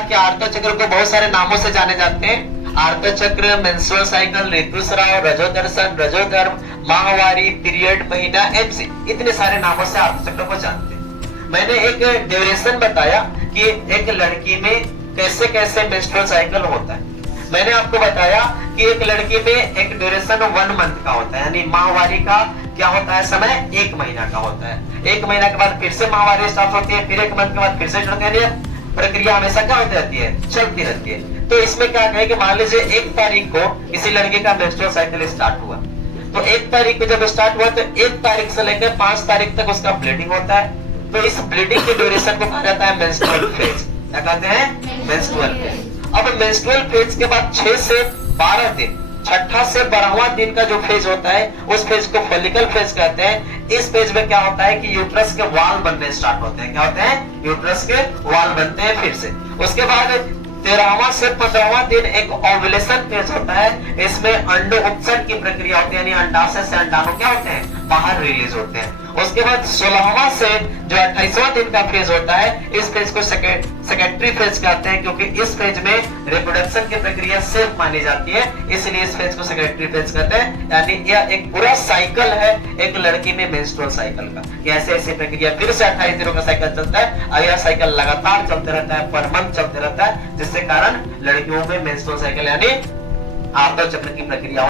कि आर्तव चक्र को बहुत सारे नामों से जाने जाते हैं। आर्तव चक्र, मेंस्ट्रुअल साइकिल, ऋतुस्राव, रजोदर्शन, रजोधर्म, माहवारी, पीरियड, महीना, एमसी, इतने सारे नामों से आर्तव चक्र को जानते हैं। मैंने एक ड्यूरेशन बताया कि एक लड़की में कैसे कैसे मेंस्ट्रुअल साइकिल होता है। मैंने आपको बताया कि एक लड़की में एक ड्यूरेशन 1 मंथ का होता है, यानी माहवारी का क्या होता है समय 1 महीना का होता है। 1 महीना के बाद फिर से माहवारी स्टार्ट होती है, फिर 1 मंथ के बाद फिर से शुरू होती है। प्रक्रिया हमेशा क्या होती रहती है, चलती रहती है। तो इसमें क्या है कि मान लीजिए 1 तारीख को किसी लड़के का मेंस्ट्रुअल साइकिल स्टार्ट हुआ, तो 1 तारीख को जब स्टार्ट हुआ तो 1 तारीख से लेकर 5 तारीख तक उसका ब्लीडिंग होता है। तो इस ब्लीडिंग के ड्यूरेशन को कहा जाता है मेंस्ट्रुअल फेज। क्या कहते हैं, मेंस्ट्रुअल फेज। अब मेंस्ट्रुअल फेज के बाद 6 से 12 दिन, छठा से 12वां दिन का जो फेज होता है उस फेज को फॉलिकल फेज कहते हैं। इस फेज में क्या होता है कि यूट्रस के वाल बनने स्टार्ट होते हैं। क्या होते हैं, यूट्रस के वाल बनते हैं फिर से। उसके बाद 13वां से 15वां दिन एक ओव्यूलेशन फेज होता है। इसमें अंडो उत्सर्ग की प्रक्रिया होती है, यानी अंडाशय से अंडाणु क्या होते हैं, बाहर रिलीज होते हैं। उसके बाद 16वां से जो 28वां दिन का फेज होता है, इस फेज को सेकेंडरी फेज कहते हैं, क्योंकि इस फेज में रिप्रोडक्शन की प्रक्रिया सेफ मानी जाती है, इसलिए इस फेज को सेकेंडरी फेज कहते हैं। यानी यह एक पूरा साइकिल है एक लड़की में मेंस्ट्रुअल साइकिल का, कि ऐसे ऐसी प्रक्रिया फिर से 28 दिनों का साइकिल चलता है और यह साइकिल लगातार चलते रहता है, पर मंथ चलते रहता है, जिससे कारण लड़कियों में मेंस्ट्रुअल साइकिल यानी आर्तव चक्र की प्रक्रिया